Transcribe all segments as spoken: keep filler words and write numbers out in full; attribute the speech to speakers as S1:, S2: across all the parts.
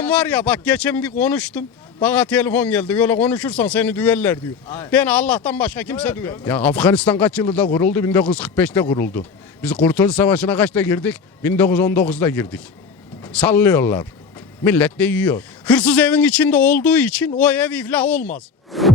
S1: Ben var ya bak geçen bir konuştum. Bana telefon geldi. Böyle konuşursan seni düverler diyor. Ben Allah'tan başka kimse düver.
S2: Ya Afganistan kaç yılında kuruldu? bin dokuz yüz kırk beşte kuruldu. Biz Kurtuluş Savaşı'na kaçta girdik? bin dokuz yüz on dokuzda girdik. Sallıyorlar. Millet de yiyor.
S1: Hırsız evin içinde olduğu için o ev iflah olmaz.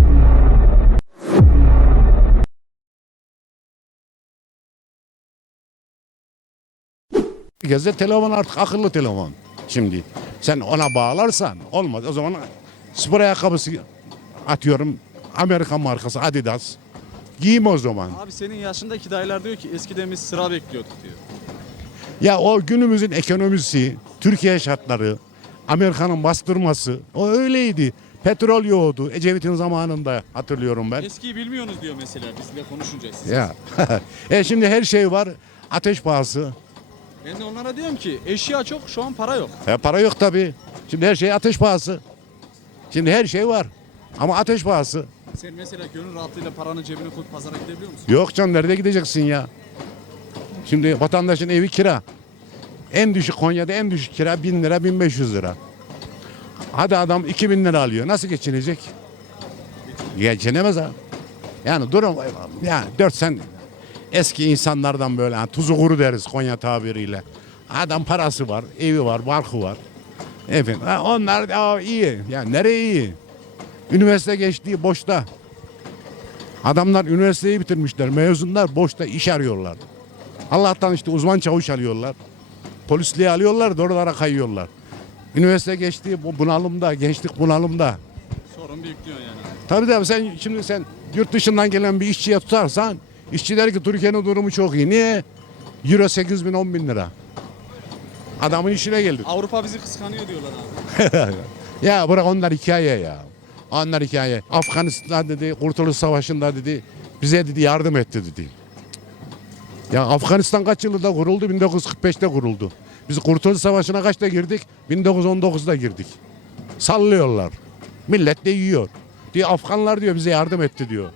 S2: Bir kez de telefon artık akıllı telefon. Şimdi sen ona bağlarsan olmaz. O zaman spor ayakkabısı atıyorum. Amerikan markası Adidas. Giyim o zaman.
S3: Abi senin yaşındaki dayılar diyor ki eskiden biz sıra bekliyorduk diyor.
S2: Ya o günümüzün ekonomisi, Türkiye şartları, Amerika'nın bastırması o öyleydi. Petrol yoğdu. Ecevit'in zamanında hatırlıyorum ben.
S3: Eskiyi bilmiyorsunuz diyor mesela bizle konuşunca siz.
S2: Ya. e şimdi her şey var. Ateş pahası.
S3: Ben de onlara diyorum ki eşya çok şu an para yok.
S2: E para yok tabii. Şimdi her şey ateş pahası. Şimdi her şey var. Ama ateş pahası.
S3: Sen mesela gönül rahatlığıyla paranı cebine koyup pazara gidebiliyor musun?
S2: Yok canım nerede gideceksin ya? Şimdi vatandaşın evi kira. En düşük Konya'da en düşük kira bin lira bin beş yüz lira. Hadi adam iki bin lira alıyor. Nasıl geçinecek? Geçinemez ha. Yani durum yani dört sen eski insanlardan böyle yani tuzu kuru deriz Konya tabiriyle. Adam parası var, evi var, barkı var. Efendim ha, onlar da iyi. Yani nereye iyi? Üniversite geçtiği boşta. Adamlar üniversiteyi bitirmişler. Mezunlar boşta iş arıyorlar. Allah'tan işte uzman çavuş alıyorlar. Polisliği alıyorlar da oralara kayıyorlar. Üniversite geçtiği bu bunalımda, gençlik bunalımda.
S3: Sorun büyük diyor yani.
S2: Tabii tabii sen şimdi sen yurt dışından gelen bir işçiye tutarsan işçi der ki Türkiye'nin durumu çok iyi. Niye? Euro sekiz bin on bin lira. Adamın işine geldik.
S3: Avrupa bizi kıskanıyor diyorlar abi.
S2: Ya bırak onlar hikaye ya. Onlar hikaye. Afganistan dedi, Kurtuluş Savaşı'nda dedi, bize dedi yardım etti dedi. Ya Afganistan kaç yılında kuruldu? bin dokuz yüz kırk beşte kuruldu. Biz Kurtuluş Savaşı'na kaçta girdik? bin dokuz yüz on dokuzda girdik. Sallıyorlar. Millet de yiyor. Diyor Afganlar diyor bize yardım etti diyor.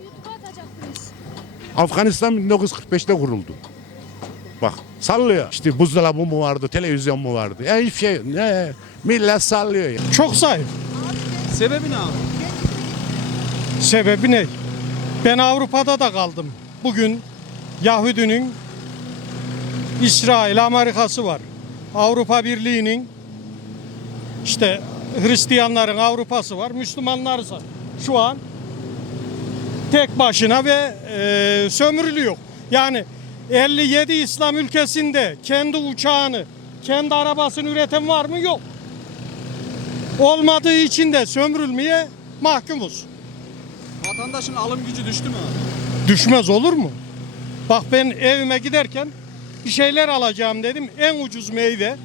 S2: Afganistan bin dokuz yüz kırk beşte kuruldu. Bak sallıyor. İşte buzdolabı mı vardı, televizyon mu vardı? Ya hiçbir şey. Ne? Millet sallıyor ya.
S1: Çok sayın.
S3: Sebebi ne abi?
S1: Sebebi ne? Ben Avrupa'da da kaldım. Bugün Yahudinin İsrail, Amerika'sı var. Avrupa Birliği'nin işte Hristiyanların Avrupa'sı var. Müslümanlar ise şu an tek başına ve e, sömürülüyor. Yani elli yedi İslam ülkesinde kendi uçağını, kendi arabasını üreten var mı? Yok. Olmadığı için de sömürülmeye mahkumuz.
S3: Vatandaşın alım gücü düştü mü abi?
S1: Düşmez olur mu? Bak ben evime giderken bir şeyler alacağım dedim. En ucuz meyve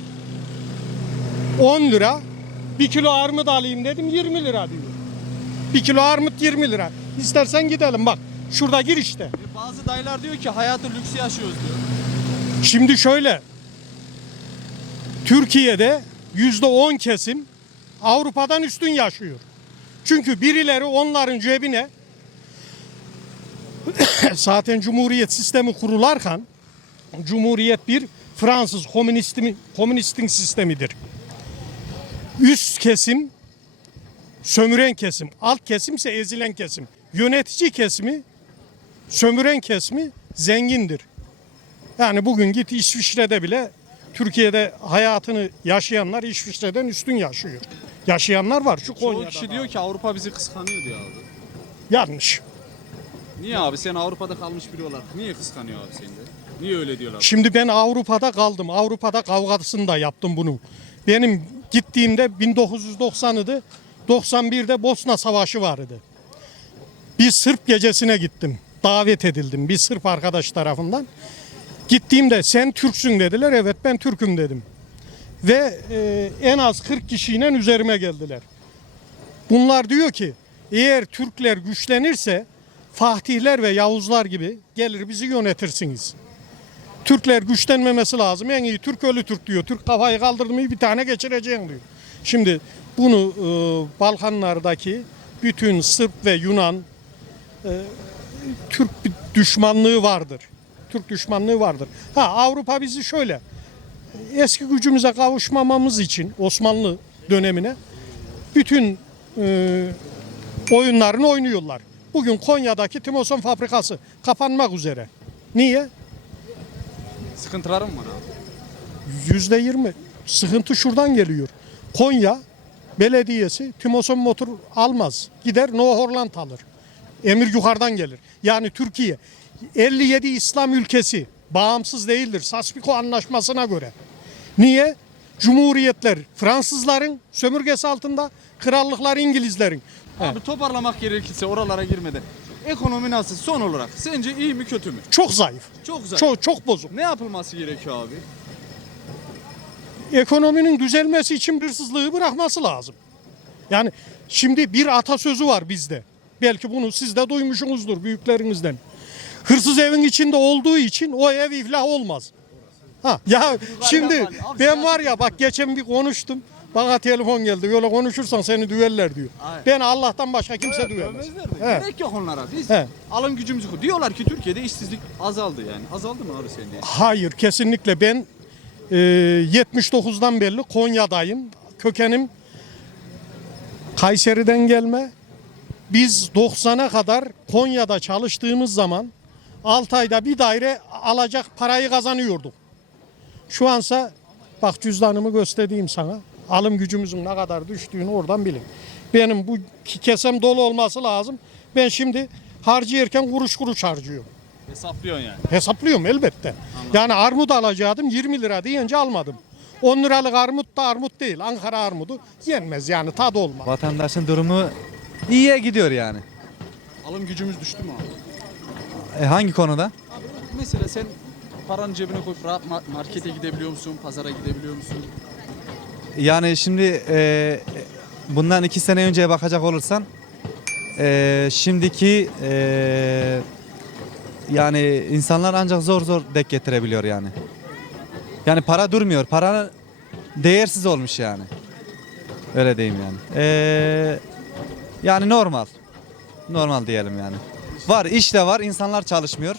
S1: on lira. Bir kilo armut alayım dedim yirmi lira diyor. Bir kilo armut yirmi lira. İstersen gidelim bak. Şurada gir işte.
S3: E bazı dayılar diyor ki hayatı lüks yaşıyoruz diyor.
S1: Şimdi şöyle. Türkiye'de yüzde on kesim Avrupa'dan üstün yaşıyor. Çünkü birileri onların cebine zaten Cumhuriyet sistemi kurularken Cumhuriyet bir Fransız komünistin, komünistin sistemidir. Üst kesim sömüren kesim, alt kesimse ezilen kesim. Yönetici kesimi, sömüren kesimi zengindir. Yani bugün git İsviçre'de bile Türkiye'de hayatını yaşayanlar İsviçre'den üstün yaşıyor. Yaşayanlar var şu
S3: Çoğu
S1: Konya'da.
S3: kişi diyor ki Avrupa bizi kıskanıyor diyor abi.
S1: Yanlış.
S3: Niye abi sen Avrupa'da kalmış biri olarak niye kıskanıyor abi seni de? Niye öyle diyorlar?
S1: Şimdi ben Avrupa'da kaldım. Avrupa'da kavgasını da yaptım bunu. Benim gittiğimde bin dokuz yüz doksan'ydı. doksan birde Bosna Savaşı vardı. Bir Sırp gecesine gittim. Davet edildim bir Sırp arkadaş tarafından. Gittiğimde sen Türksün dediler. Evet ben Türk'üm dedim. Ve e, en az kırk kişiyle üzerime geldiler. Bunlar diyor ki eğer Türkler güçlenirse Fatihler ve Yavuzlar gibi gelir bizi yönetirsiniz. Türkler güçlenmemesi lazım. En iyi Türk ölü Türk diyor. Türk kafayı kaldırdı mı bir tane geçireceğim diyor. Şimdi bunu e, Balkanlardaki bütün Sırp ve Yunan e, Türk düşmanlığı vardır. Türk düşmanlığı vardır. Ha Avrupa bizi şöyle eski gücümüze kavuşmamamız için Osmanlı dönemine bütün e, oyunlarını oynuyorlar. Bugün Konya'daki Timoson fabrikası kapanmak üzere. Niye?
S3: Sıkıntıların mı var abi?
S1: Yüzde yirmi. Sıkıntı şuradan geliyor. Konya Belediyesi Timoson motor almaz. Gider No Holland alır. Emir yukarıdan gelir. Yani Türkiye elli yedi İslam ülkesi bağımsız değildir. Sasfiko anlaşmasına göre. Niye? Cumhuriyetler Fransızların sömürgesi altında, krallıklar İngilizlerin.
S3: Abi toparlamak gerekirse oralara girmeden. Ekonomi nasıl son olarak? Sence iyi mi kötü mü?
S1: Çok zayıf.
S3: Çok güzel.
S1: Çok çok bozuk.
S3: Ne yapılması gerekiyor abi?
S1: Ekonominin düzelmesi için hırsızlığı bırakması lazım. Yani şimdi bir atasözü var bizde. Belki bunu siz de duymuşsunuzdur büyüklerinizden. Hırsız evin içinde olduğu için o ev iflah olmaz. Ha ya şimdi ben var ya bak geçen bir konuştum. Bana telefon geldi. Böyle konuşursan seni düverler diyor.
S3: Aynen.
S1: Ben Allah'tan başka kimse düvermez.
S3: Dövmezler mi?
S1: He.
S3: Gerek yok onlara. Biz
S1: He.
S3: alım gücümüzü kur- diyorlar ki Türkiye'de işsizlik azaldı yani. Azaldı mı abi sence?
S1: Hayır kesinlikle ben e, yetmiş dokuzdan beri Konya'dayım. Kökenim Kayseri'den gelme. Biz doksana kadar Konya'da çalıştığımız zaman altı ayda bir daire alacak parayı kazanıyorduk. Şu ansa bak cüzdanımı göstereyim sana. Alım gücümüzün ne kadar düştüğünü oradan bilin. Benim bu kesem dolu olması lazım. Ben şimdi harcayırken kuruş kuruş harcıyorum.
S3: Hesaplıyorsun yani.
S1: Hesaplıyorum elbette. Yani armut alacaktım yirmi lira deyince almadım. on liralık armut da armut değil. Ankara armudu yenmez yani tadı olmaz.
S4: Vatandaşın durumu iyiye gidiyor yani.
S3: Alım gücümüz düştü mü abi?
S4: E, hangi konuda?
S3: Abi mesela sen paranı cebine koyup rahat ma- markete gidebiliyor musun? Pazara gidebiliyor musun?
S4: Yani şimdi e, bundan iki sene önceye bakacak olursan e, şimdiki e, yani insanlar ancak zor zor denk getirebiliyor yani. Yani para durmuyor. Para değersiz olmuş yani. Öyle diyeyim yani. E, yani normal. Normal diyelim yani. Var iş de var. İnsanlar çalışmıyor.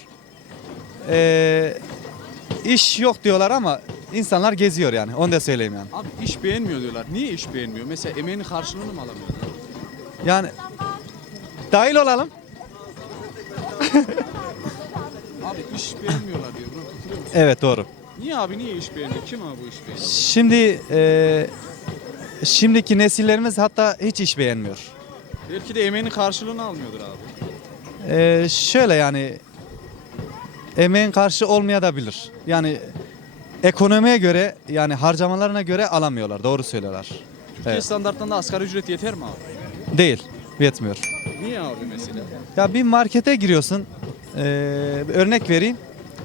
S4: E, iş yok diyorlar ama insanlar geziyor yani. Onu da söyleyeyim yani.
S3: Abi iş beğenmiyor diyorlar. Niye iş beğenmiyor? Mesela emeğinin karşılığını mı alamıyor?
S4: Yani dahil olalım.
S3: Abi iş beğenmiyorlar diyor. Buna katılıyor musun?
S4: Evet doğru.
S3: Niye abi niye iş beğenmiyor? Kim abi bu iş beğenmiyor?
S4: Şimdi e, şimdiki nesillerimiz hatta hiç iş beğenmiyor.
S3: Belki de emeğinin karşılığını almıyordur abi.
S4: E, şöyle yani emeğin karşı olmayabilir. Yani ekonomiye göre yani harcamalarına göre alamıyorlar. Doğru söylüyorlar.
S3: Türkiye
S4: Evet.
S3: standartlarında asgari ücret yeter mi abi?
S4: Değil. Yetmiyor.
S3: Niye abi mesela?
S4: Ya bir markete giriyorsun. E, bir örnek vereyim.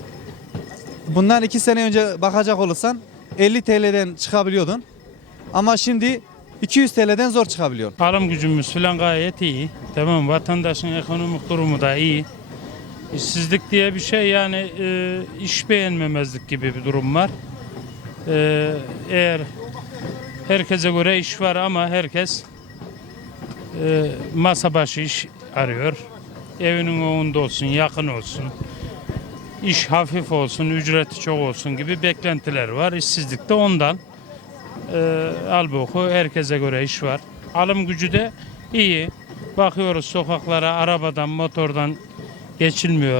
S4: Bundan iki sene önce bakacak olursan elli T L'den çıkabiliyordun. Ama şimdi iki yüz T L'den zor çıkabiliyorsun.
S5: Alım gücümüz falan gayet iyi. Tamam, vatandaşın ekonomik durumu da iyi. İşsizlik diye bir şey yani e, iş beğenmemezlik gibi bir durum var. E, eğer herkese göre iş var ama herkes e, masa başı iş arıyor. Evinin önünde olsun, yakın olsun. İş hafif olsun, ücreti çok olsun gibi beklentiler var. İşsizlik de ondan. E, halbuki herkese göre iş var. Alım gücü de iyi. Bakıyoruz sokaklara arabadan, motordan geçilmiyor.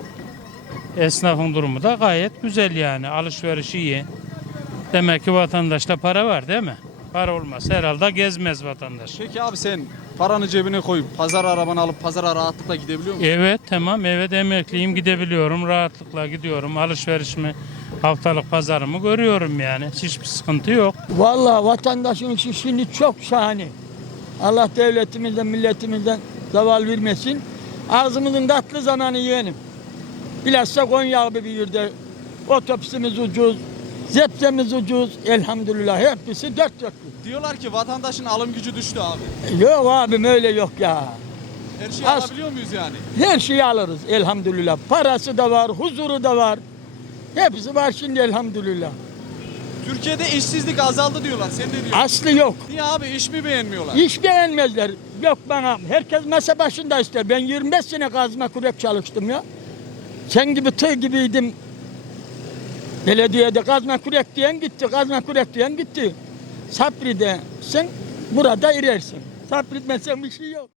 S5: Esnafın durumu da gayet güzel yani. Alışveriş iyi. Demek ki vatandaşta para var değil mi? Para olmasa herhalde gezmez vatandaş.
S3: Peki abi sen paranı cebine koyup pazar arabanı alıp pazara rahatlıkla gidebiliyor musun?
S5: Evet tamam, evet emekliyim, gidebiliyorum, rahatlıkla gidiyorum. Alışverişimi, haftalık pazarımı görüyorum yani. Hiçbir sıkıntı yok.
S6: Vallahi vatandaşın işi şimdi çok şahane. Allah devletimizden, milletimizden zaval vermesin. Ağzımızın tatlı zamanı yeğenim. Bilhassa Konya gibi bir yerde otobüsümüz ucuz, zepsemiz ucuz. Elhamdülillah hepsi dört dörtlük.
S3: Diyorlar ki vatandaşın alım gücü düştü abi.
S6: Yok abim öyle yok ya.
S3: Her şeyi
S6: Az-
S3: alabiliyor muyuz yani?
S6: Her şeyi alırız elhamdülillah. Parası da var, huzuru da var. Hepsi var şimdi elhamdülillah.
S3: Türkiye'de işsizlik azaldı diyorlar. Sen ne diyorsun?
S6: Aslı yok.
S3: Niye abi iş mi beğenmiyorlar?
S6: Hiç beğenmezler. Yok bana. Herkes masa başında ister. Ben yirmi beş sene kazma kürek çalıştım ya. Sen gibi tığ gibiydim. Belediyede kazma kürek diyen gitti, kazma kürek diyen gitti. Sabridesin, burada irersin. Sabretmezsen bir şey yok.